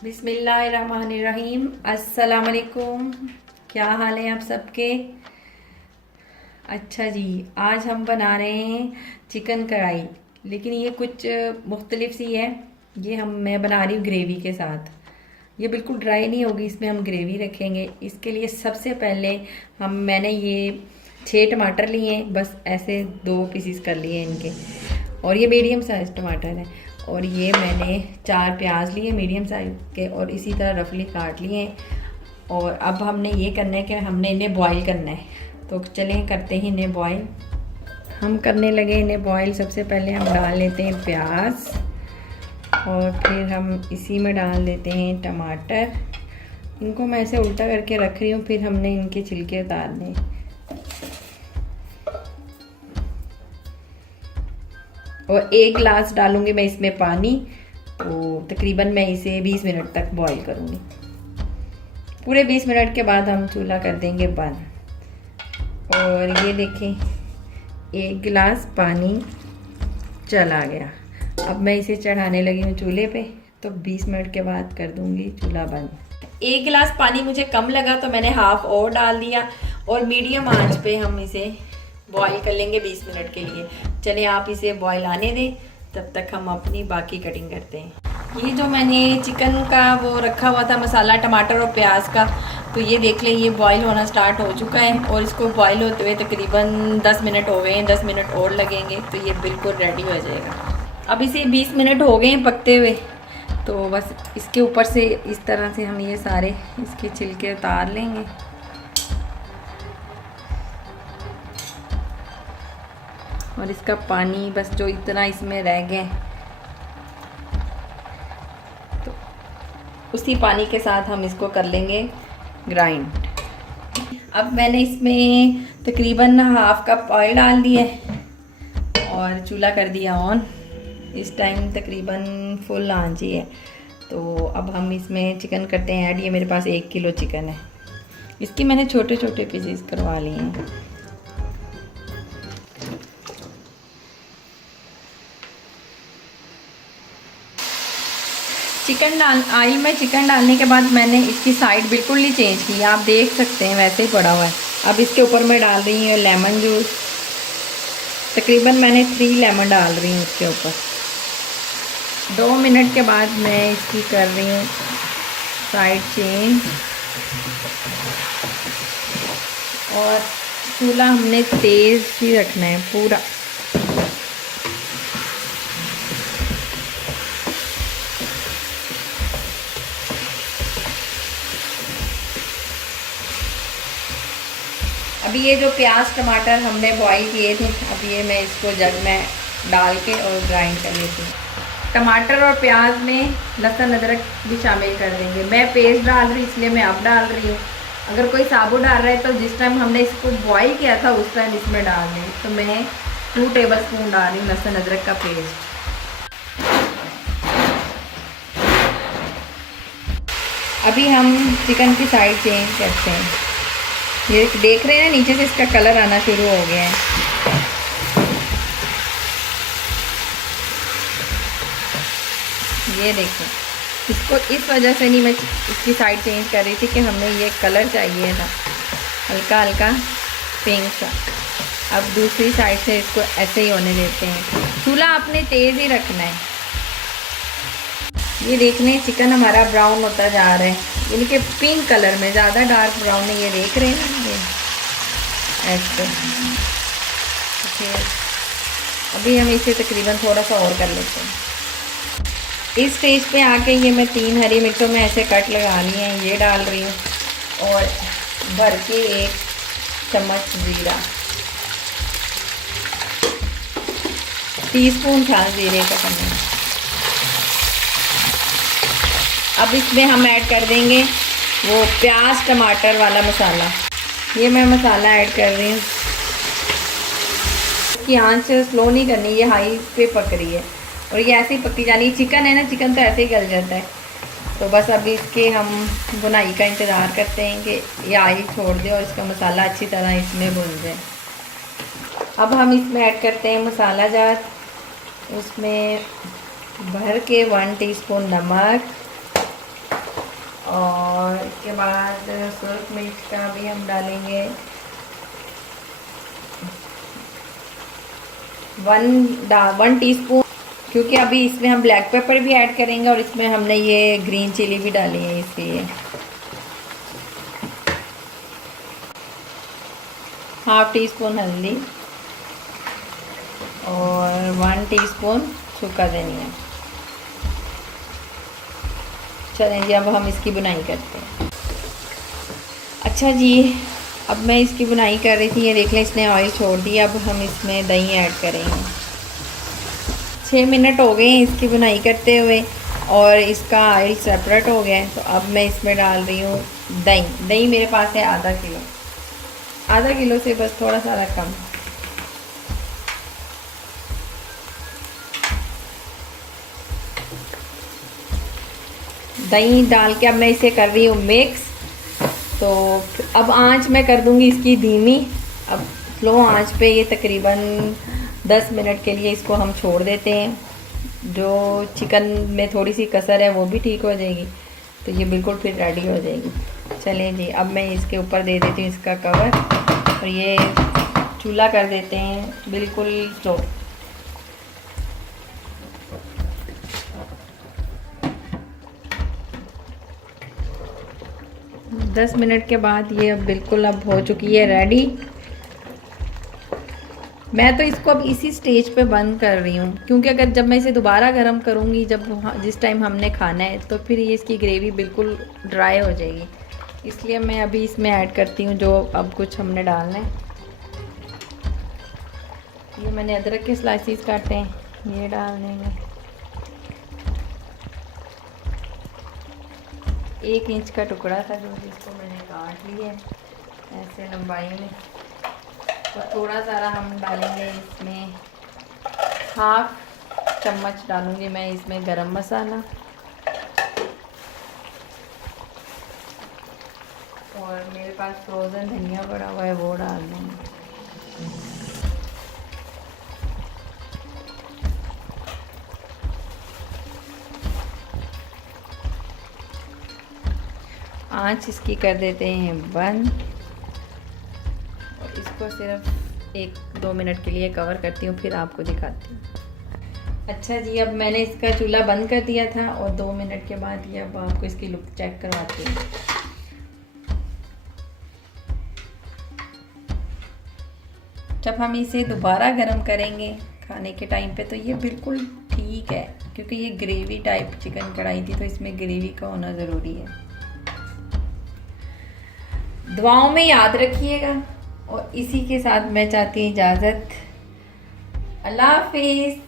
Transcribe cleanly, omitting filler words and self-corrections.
बिस्मिल्लाहिर्रहमानिर्रहीम। अस्सलाम वालेकुम। क्या हाल है आप सबके? अच्छा जी, आज हम बना रहे हैं चिकन कढ़ाई, लेकिन ये कुछ मुख्तलिफ सी है। मैं बना रही हूँ ग्रेवी के साथ। ये बिल्कुल ड्राई नहीं होगी, इसमें हम ग्रेवी रखेंगे। इसके लिए सबसे पहले मैंने ये 6 टमाटर लिए, बस ऐसे 2 पीसीस कर लिए इनके, और ये मीडियम साइज टमाटर है। और ये मैंने 4 प्याज लिए मीडियम साइज के, और इसी तरह रफली काट लिए। और अब हमने ये करना है कि हमने इन्हें बॉईल करना है। तो चलें करते हैं इन्हें बॉईल। हम करने लगे इन्हें बॉईल। सबसे पहले हम डाल लेते हैं प्याज, और फिर हम इसी में डाल देते हैं टमाटर। इनको मैं ऐसे उल्टा करके रख रही हूँ, फिर हमने इनके छिलके उतारने। और 1 गिलास डालूंगी मैं इसमें पानी। तो तकरीबन मैं इसे 20 मिनट तक बॉईल करूँगी। पूरे 20 मिनट के बाद हम चूल्हा कर देंगे बंद। और ये देखें, 1 गिलास पानी चला गया। अब मैं इसे चढ़ाने लगी हूँ चूल्हे पे, तो 20 मिनट के बाद कर दूँगी चूल्हा बंद। 1 गिलास पानी मुझे कम लगा, तो मैंने हाफ और डाल दिया, और मीडियम आंच पे हम इसे बॉईल कर लेंगे 20 मिनट के लिए। चलिए आप इसे बॉईल आने दें, तब तक हम अपनी बाकी कटिंग करते हैं। ये जो मैंने चिकन का वो रखा हुआ था मसाला, टमाटर और प्याज का, तो ये देख लें ये बॉईल होना स्टार्ट हो चुका है। और इसको बॉईल होते हुए तकरीबन 10 मिनट हो गए हैं, 10 मिनट और लगेंगे तो ये बिल्कुल रेडी हो जाएगा। अब इसे 20 मिनट हो गए हैं पकते हुए, तो बस इसके ऊपर से इस तरह से हम ये सारे इसके छिलके उतार लेंगे। और इसका पानी बस जो इतना इसमें रह गया, तो उसी पानी के साथ हम इसको कर लेंगे ग्राइंड। अब मैंने इसमें तकरीबन हाफ कप ऑयल डाल दिया है और चूल्हा कर दिया ऑन। इस टाइम तकरीबन फुल आंच ही है। तो अब हम इसमें चिकन करते हैं ऐड। ये मेरे पास 1 किलो चिकन है, इसकी मैंने छोटे छोटे पीसेस करवा लिए हैं। ऑयल में चिकन डालने के बाद मैंने इसकी साइड बिल्कुल नहीं चेंज की, आप देख सकते हैं वैसे ही पड़ा हुआ है। अब इसके ऊपर मैं डाल रही हूँ लेमन जूस। तकरीबन मैंने 3 लेमन डाल रही हूँ इसके ऊपर। 2 मिनट के बाद मैं इसकी कर रही हूँ साइड चेंज। और चूल्हा हमने तेज़ ही रखना है पूरा। अभी ये जो प्याज टमाटर हमने बॉईल किए थे, अब ये मैं इसको जग में डाल के और ग्राइंड कर लेती हूँ। टमाटर और प्याज में लहसुन अदरक भी शामिल कर देंगे। मैं पेस्ट डाल रही इसलिए मैं अब डाल रही हूँ। अगर कोई साबुत डाल रहा है तो जिस टाइम हमने इसको बॉईल किया था उस टाइम इसमें डाल दें। तो मैं 2 टेबल स्पून डाल रही हूँ लहसुन अदरक का पेस्ट। अभी हम चिकन की साइड चेंज करते हैं। ये देख रहे हैं नीचे से इसका कलर आना शुरू हो गया है। ये देखो, इसको इस वजह से नहीं मैं इसकी साइड चेंज कर रही थी कि हमें ये कलर चाहिए था हल्का हल्का पिंक सा। अब दूसरी साइड से इसको ऐसे ही होने देते हैं। चूल्हा आपने तेज़ ही रखना है। ये देखने चिकन हमारा ब्राउन होता जा रहा है, यानी कि पिंक कलर में, ज़्यादा डार्क ब्राउन नहीं। ये देख रहे हैं ना, ये ऐसे। अभी हम इसे तकरीबन थोड़ा सा और कर लेते हैं। इस स्टेज पे आके ये मैं 3 हरी मिर्चों में ऐसे कट लगा लिए हैं, ये डाल रही हूँ। और भर के 1 चम्मच ज़ीरा, टीस्पून था ज़ीरे का करना। अब इसमें हम ऐड कर देंगे वो प्याज टमाटर वाला मसाला। ये मैं मसाला ऐड कर रही हूँ। इसकी आंच स्लो नहीं करनी, ये हाई पे पक रही है और ये ऐसे ही पकती जानी। चिकन है ना, चिकन तो ऐसे ही गल जाता है। तो बस अभी इसके हम बुनाई का इंतज़ार करते हैं कि ये ऑयल छोड़ दे और इसका मसाला अच्छी तरह इसमें भुन जाए। अब हम इसमें ऐड करते हैं मसाला जार। उसमें भर के 1 टीस्पून नमक, और इसके बाद सुरख मिर्च का भी हम डालेंगे 1 टीस्पून, क्योंकि अभी इसमें हम ब्लैक पेपर भी ऐड करेंगे और इसमें हमने ये ग्रीन चिली भी डाली है इसलिए। हाफ टी स्पून हल्दी और 1 टीस्पून सूखा धनिया। चलें जी, अब हम इसकी बुनाई करते हैं। अच्छा जी, अब मैं इसकी बुनाई कर रही थी, ये देख लें इसने ऑयल छोड़ दिया। अब हम इसमें दही ऐड करेंगे। 6 मिनट हो गए हैं इसकी बुनाई करते हुए और इसका ऑयल सेपरेट हो गया है। तो अब मैं इसमें डाल रही हूँ दही। दही मेरे पास है आधा किलो, आधा किलो से बस थोड़ा सा कम। दही डाल के अब मैं इसे कर रही हूँ मिक्स। तो अब आंच मैं कर दूंगी इसकी धीमी। अब स्लो आंच पे ये तकरीबन 10 मिनट के लिए इसको हम छोड़ देते हैं। जो चिकन में थोड़ी सी कसर है वो भी ठीक हो जाएगी, तो ये बिल्कुल फिर रेडी हो जाएगी। चलें जी, अब मैं इसके ऊपर दे देती हूँ इसका कवर और ये चूल्हा कर देते हैं बिल्कुल स्लो। दस मिनट के बाद ये बिल्कुल अब हो चुकी है रेडी। मैं तो इसको अब इसी स्टेज पे बंद कर रही हूँ, क्योंकि अगर जब मैं इसे दोबारा गर्म करूँगी जिस टाइम हमने खाना है, तो फिर ये इसकी ग्रेवी बिल्कुल ड्राई हो जाएगी। इसलिए मैं अभी इसमें ऐड करती हूँ जो अब कुछ हमने डालना है। ये मैंने अदरक के स्लाइसिस काटे हैं, ये डाल देंगे। 1 इंच का टुकड़ा था जो जिसको मैंने काट लिया ऐसे लंबाई में। और थोड़ा सारा हम डालेंगे इसमें, हाफ चम्मच डालूंगी मैं इसमें गरम मसाला और मेरे पास फ्रोज़न धनिया पड़ा हुआ है वो डाल दूँगी। आंच इसकी कर देते हैं बंद और इसको सिर्फ 1-2 मिनट के लिए कवर करती हूँ, फिर आपको दिखाती हूँ। अच्छा जी, अब मैंने इसका चूल्हा बंद कर दिया था और 2 मिनट के बाद ये अब आपको इसकी लुक चेक करवाती हूँ। जब हम इसे दोबारा गर्म करेंगे खाने के टाइम पे, तो ये बिल्कुल ठीक है, क्योंकि ये ग्रेवी टाइप चिकन कढ़ाई थी तो इसमें ग्रेवी का होना ज़रूरी है। दुआओं में याद रखिएगा और इसी के साथ मैं चाहती हूँ इजाज़त। अल्लाह हाफिज़।